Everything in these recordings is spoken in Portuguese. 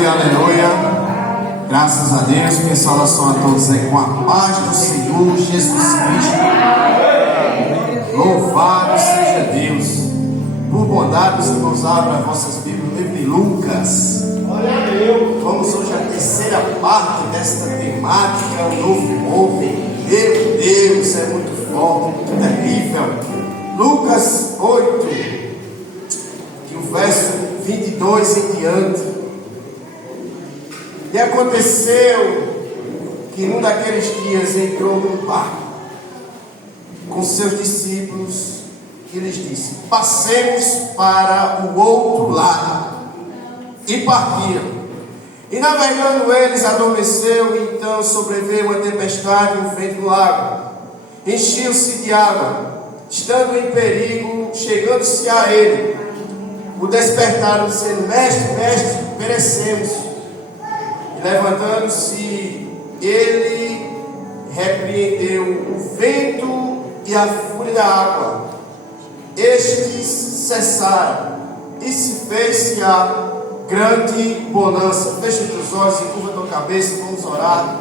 Aleluia, aleluia. Graças a Deus. Minha saudação a todos aí com a paz do Senhor Jesus Cristo. Louvado seja Deus. Por bondade, os irmãos abram as vossas Bíblias no livro de Lucas. Vamos hoje à terceira parte desta temática, o novo homem. Meu Deus, é muito forte, muito terrível. Lucas 8, que o verso 22 em diante. E aconteceu que num daqueles dias entrou num barco com seus discípulos e lhes disse: passemos para o outro lado. E partiram. E navegando eles, adormeceu, e então sobreveio uma tempestade e um vento no lago. Enchiam-se de água, estando em perigo, chegando-se a ele, o despertaram, dizendo: mestre, mestre, perecemos. E levantando-se, ele repreendeu o vento e a fúria da água. Estes cessaram, e se fez-se a grande bonança. Fecha os teus olhos e curva a tua cabeça. Vamos orar.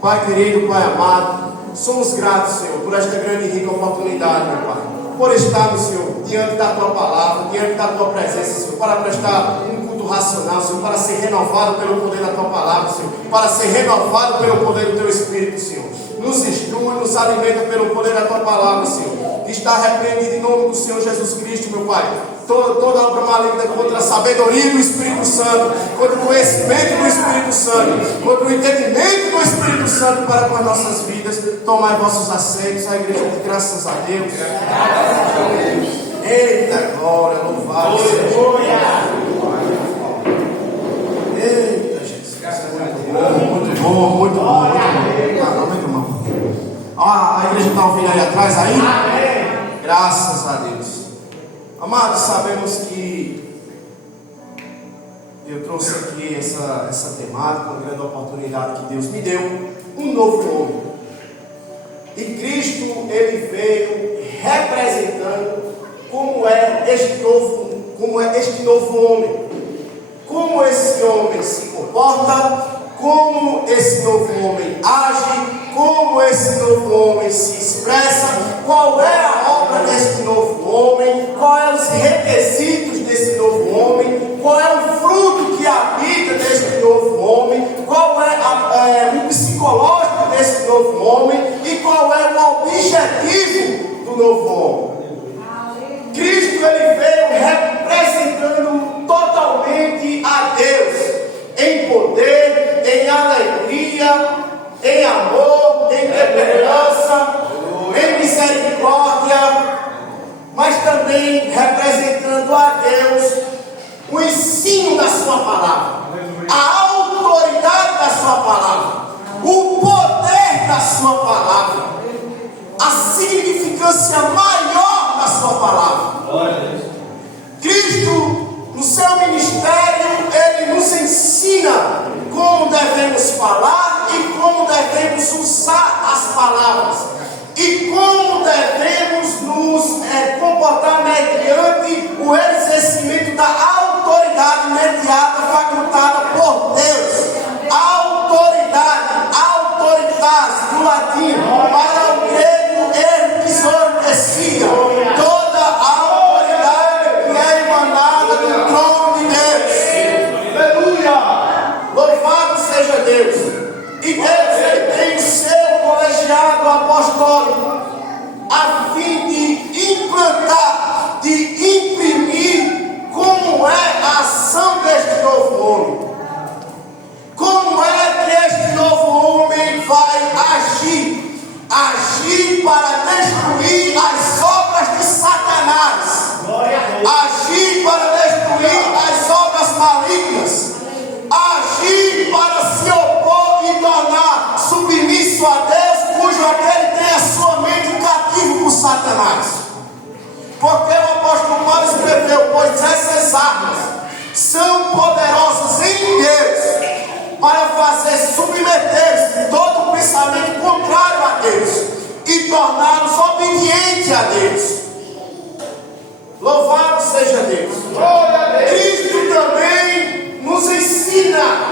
Pai querido, Pai amado, somos gratos, Senhor, por esta grande e rica oportunidade, meu Pai, por estarmos, Senhor, diante da tua palavra, diante da tua presença, Senhor, para prestar um culto racional, Senhor, para ser renovado pelo poder da tua palavra, Senhor, para ser renovado pelo poder do teu Espírito, Senhor. Nos instrui, nos alimenta pelo poder da tua palavra, Senhor. Está repreendido em nome do Senhor Jesus Cristo, meu Pai, toda obra maligna contra a sabedoria do Espírito Santo, contra o conhecimento do Espírito Santo, contra o entendimento do Espírito Santo para com as nossas vidas. Tomai vossos assentos, a igreja de graças a Deus. Eita glória, louvado seja. Eita Jesus, muito bom, muito bom. Muito bom. A igreja está ouvindo aí atrás aí? Graças a Deus. Amados, sabemos que eu trouxe aqui essa temática, uma grande oportunidade que Deus me deu, um novo homem. E Cristo, ele veio representando como é este novo homem, como esse homem se comporta, como esse novo homem age, como esse novo homem se expressa, qual é a obra deste novo homem, quais são os requisitos desse novo homem, qual é o fruto que habita deste novo homem, qual é o psicológico desse novo homem e qual é o objetivo do novo homem. Cristo, ele veio representando totalmente a Deus em poder, em alegria, em amor, em temperança, em misericórdia, mas também representando a Deus o ensino da sua palavra, a autoridade da sua palavra, o poder da sua palavra, a significância maior da sua palavra. Cristo, no seu ministério, ele nos ensina como devemos falar e como devemos usar as palavras e como devemos nos comportar mediante o exercimento da autoridade mediada, facultada por Deus. Autoritas, do latim, para o grego exortesia, toda a autoridade que é emanada do trono de Deus. Aleluia! Louvado seja Deus. E Deus, ele tem o seu colegiado apostólico a fim de implantar, de imprimir como é a ação deste novo homem. Como é que este novo homem vai agir? Agir para destruir as obras de Satanás. Agir para destruir as obras malignas. Agir para se opor e tornar submisso a Deus, cujo aquele tem a sua mente cativo por Satanás. Porque o apóstolo Paulo escreveu: pois essas armas são poderosas em Deus para fazer submeter-se todo pensamento contrário a Deus e torná-los obedientes a Deus. Louvado seja Deus. Cristo também nos ensina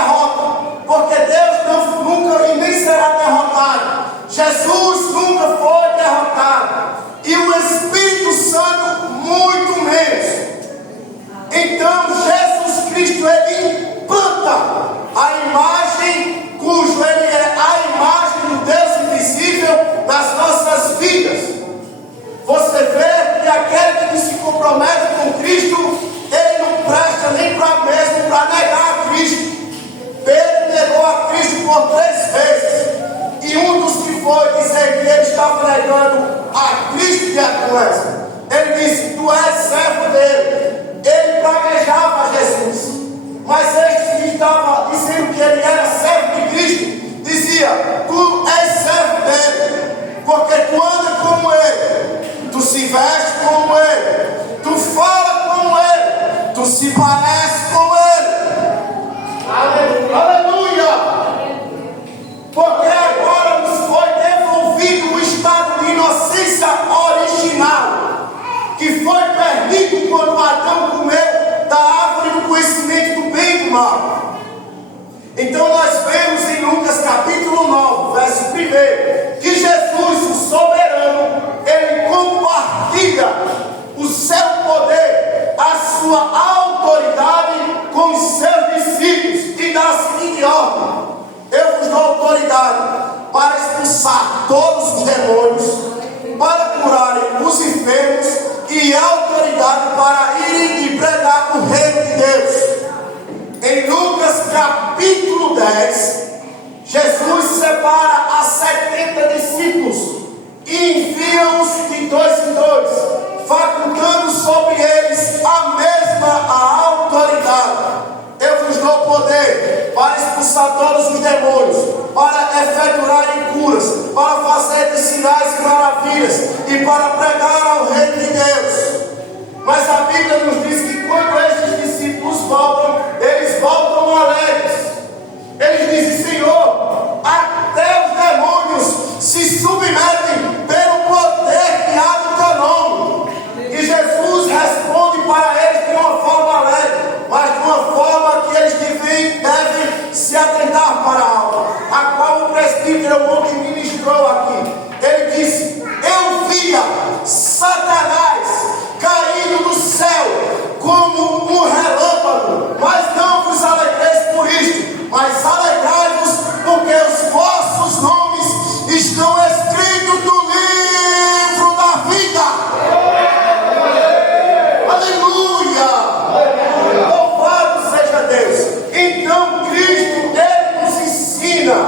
derrota, porque Deus nunca e nem será derrotado. Jesus nunca foi derrotado, e o Espírito Santo muito menos. Então Jesus Cristo, ele implanta a imagem cujo ele é a imagem do Deus invisível nas nossas vidas. Você vê que aquele que se compromete com Cristo, ele não presta nem para mesmo para negar a Cristo. Pedro negou a Cristo por 3 vezes, e um dos que foi dizer que ele estava negando a Cristo de Aquiles, ele disse: tu és servo dele. Ele praguejava Jesus, mas este que estava dizendo que ele era servo de Cristo dizia: tu és servo dele, porque tu andas como ele, tu se veste como ele, tu fala como ele, tu se parece com ele. Aleluia! Porque agora nos foi devolvido o estado de inocência original, que foi perdido quando Adão comeu da árvore do conhecimento do bem e do mal. Então nós vemos em Lucas capítulo 9, verso 1, que Jesus, o soberano, ele compartilha o seu poder, a sua autoridade com os seus discípulos, e dá a seguinte ordem: eu vos dou autoridade para expulsar todos os demônios, para curarem os enfermos, e autoridade para irem e pregar o reino de Deus. Em Lucas capítulo 10, Jesus separa a 70 discípulos e envia-os de 2 em 2, facultando sobre eles a mesma autoridade. Eu vos dou poder para expulsar todos os demônios, para efetuarem curas, para fazer sinais e maravilhas, e para pregar ao reino de Deus. Mas a Bíblia nos diz que quando estes discípulos voltam, eles voltam alegres. Eles dizem: Senhor, até os demônios se submetem pelo poder que há no teu nome. E Jesus responde para eles de uma forma alegre, mas de uma forma que eles devem se atentar para a aula, a qual o presbítero ontem ministrou aqui. Ele disse: eu via Satanás caindo do céu como um relâmpago, mas não vos alegreis por isto, mas alegrai-vos porque os vossos nomes estão escritos no livro da vida. Aleluia! Louvado seja Deus! Então Cristo, ele nos ensina,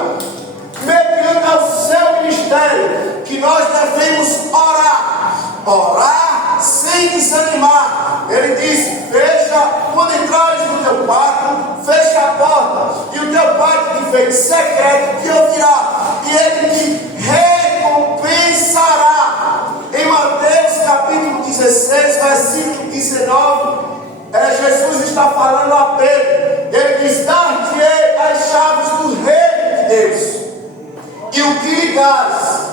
mediante ao seu ministério, que nós devemos orar sem desanimar. Ele diz: fecha, quando entrares no teu quarto, fecha a porta, e o teu pai que te fez secreto te ouvirá, e ele te recompensará. Em Mateus capítulo 16, versículo 19, Jesus está falando a Pedro. Ele diz: dar-te-ei as chaves do reino de Deus, e o que ligares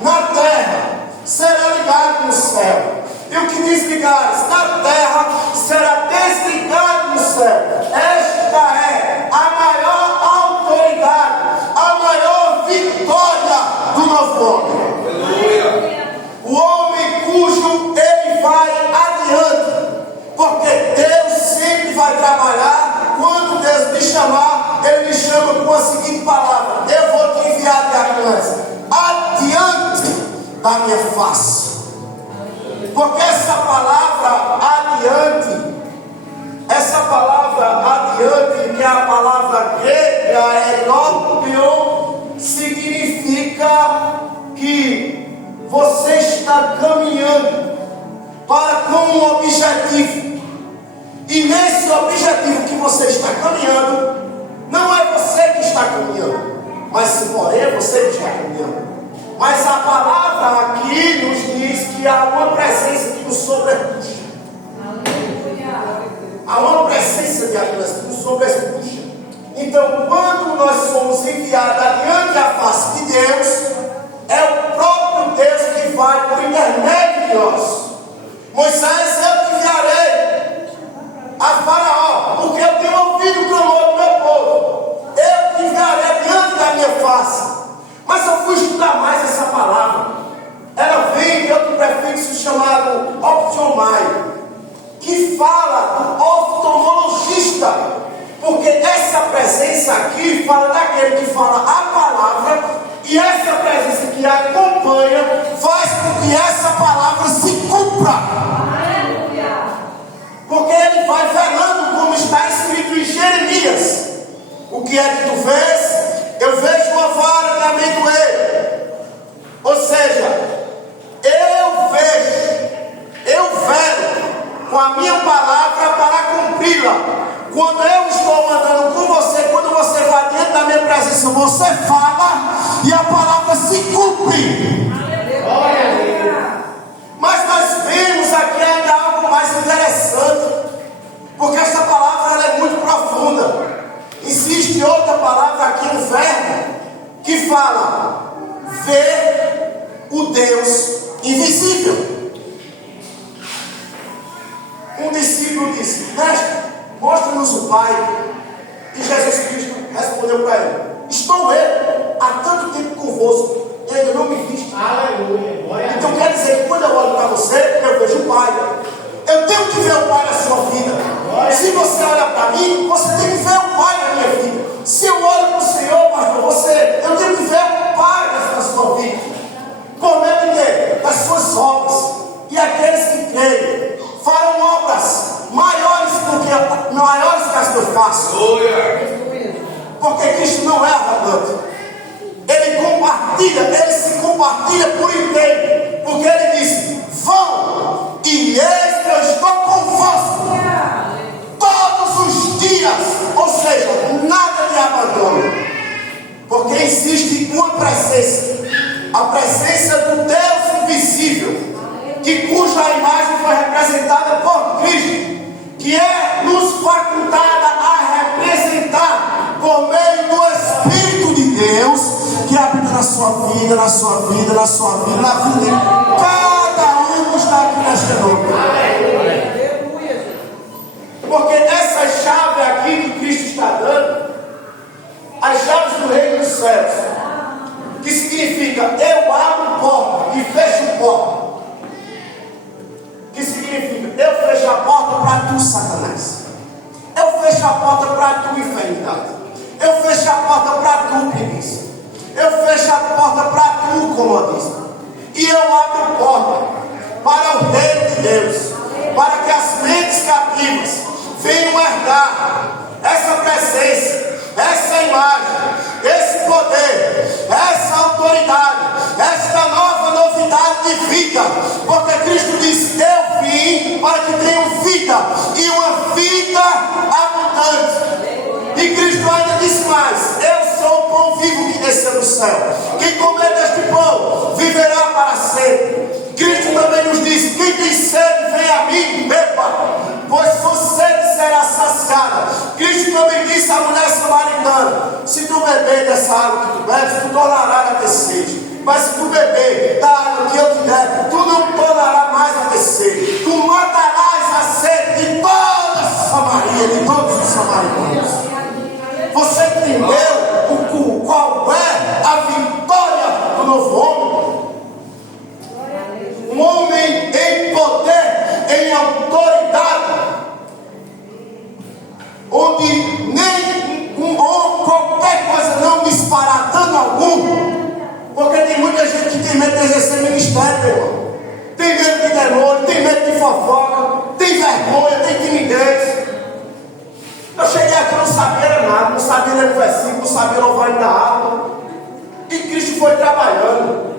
na terra será ligado no céu, e o que desligares na terra será desligado no céu. Esta é a maior autoridade, a maior vitória do novo homem. Aleluia. O homem cujo ele vai adiante, porque Deus sempre vai trabalhar. Quando Deus me chamar, ele me chama com a seguinte palavra: eu vou te enviar de adiante da minha face. Porque essa palavra adiante, que é a palavra grega enópion, significa que você está caminhando para com um objetivo, e nesse objetivo que você está caminhando, não é você que está caminhando, mas porém é você que está caminhando. Mas a palavra aqui nos diz que há uma presença que nos sobrepuxa. Há uma presença de Deus que nos sobrepuxa. Então, quando nós somos enviados adiante da face de Deus, é o próprio Deus que vai por intermédio de nós. Moisés, eu te enviarei a Faraó, porque eu tenho ouvido o clamor do meu povo. que fala daquele que fala a palavra, e essa presença que acompanha faz com que essa palavra se cumpra. Porque ele vai velando, como está escrito em Jeremias. O que é que tu vês? Eu vejo uma vara de amendoeiro. Ou seja, eu velo com a minha palavra para cumpri-la. Quando eu estou andando com você, quando você vai dentro da minha presença, você fala e a palavra se cumpre. Mas nós vemos aqui ainda algo mais interessante, porque esta palavra ela é muito profunda. Existe outra palavra aqui no verbo que fala ver o Deus invisível. Um discípulo disse: mestre, mostra-nos o Pai. E Jesus Cristo respondeu para ele: estou eu há tanto tempo convosco e ainda não me viste. Aleluia. Então quer dizer que quando eu olho para você, eu vejo o Pai. Eu tenho que ver o Pai na sua vida. Se você olha para mim, você tem que ver o Pai na minha vida. Se eu olho para o Senhor, pastor, eu tenho que ver o Pai na sua vida. Por meio de quê? Das suas obras. E aqueles que creem farão obras maiores que as que eu faço. Porque Cristo não é arrogante. Ele se compartilha por inteiro. Porque ele disse: vão e eis que eu estou convosco todos os dias. Ou seja, nada de abandono. Porque existe uma presença, a presença do Deus invisível, cuja imagem foi representada por Cristo, que é nos facultada a representar por meio do Espírito de Deus, que habita na sua vida, na sua vida, na sua vida, na vida de cada um que está aqui nesta noite. Porque essa chave aqui que Cristo está dando, as chaves do reino dos céus, que significa eu abro porta e fecho porta. Que significa eu fecho a porta para tu, Satanás. Eu fecho a porta para tu, enfermidade. Eu fecho a porta para tu, preguiça. Eu fecho a porta para tu, comodismo. E eu abro porta para o reino de Deus, para que as mentes cativas venham herdar essa presença, essa imagem, esse poder, essa autoridade, esta nova novidade de vida. Porque Cristo disse: eu vim para que tenham vida, e uma vida abundante. E Cristo ainda disse mais: eu sou o pão vivo que desceu do céu. Quem comer deste pão viverá para sempre. Cristo também nos disse: quem tem sede, vem a mim e beba, pois sua sede será saciada. Cristo também disse à mulher samaritana: se tu beber dessa água que tu bebes, tu tornarás a ter sede. Mas se tu beber da água que eu te der, tu não tornarás mais a ter sede. Tu matarás a sede de toda Samaria, de todos os samaritanos. Você entendeu qual é a vitória do novo homem? Um homem em poder, em autoridade, onde nem qualquer coisa não disparar dano algum. Porque tem muita gente que tem medo de exercer ministério, meu irmão. Tem medo de demônio, tem medo de fofoca, tem vergonha, tem timidez. Eu cheguei aqui, não sabia nada, não sabia ler o versículo, não sabia louvar da água. E Cristo foi trabalhando,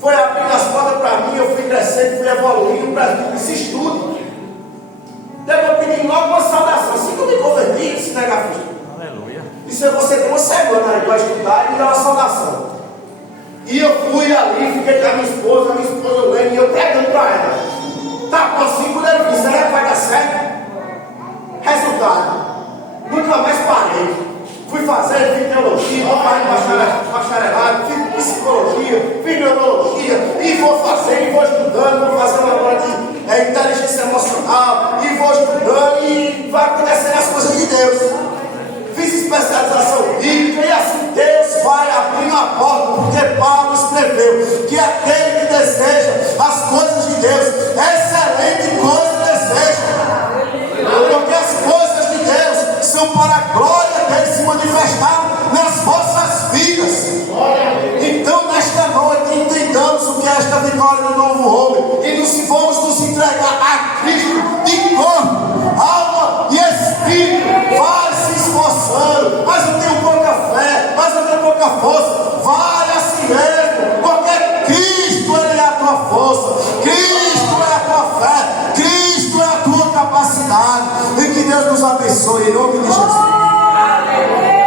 foi abrindo as portas para mim, eu fui crescendo, fui evoluindo, para mim, esse estudo. Daí eu pedi logo uma saudação. Assim que eu me converti, disse negativo. Aleluia. Disse: você tem uma semana aí para estudar e me dar uma saudação. E eu fui ali, fiquei com a minha esposa lendo, e eu pregando para ela. Tá assim, quando eu disse: será que vai dar certo? Resultado: nunca mais parei. Fui fazer, fiz teologia, vou fazer bacharelado, fiz psicologia, fiz neurologia, e vou fazer, e vou estudando, vou fazer uma aula de inteligência emocional, e vou estudando, e vai acontecendo as coisas de Deus. Fiz especialização bíblica, e assim Deus vai abrindo a porta, porque Paulo escreveu que aquele que deseja as coisas de Deus, excelente coisa deseja. Porque as coisas de Deus são para a glória dele e vamos nos entregar a Cristo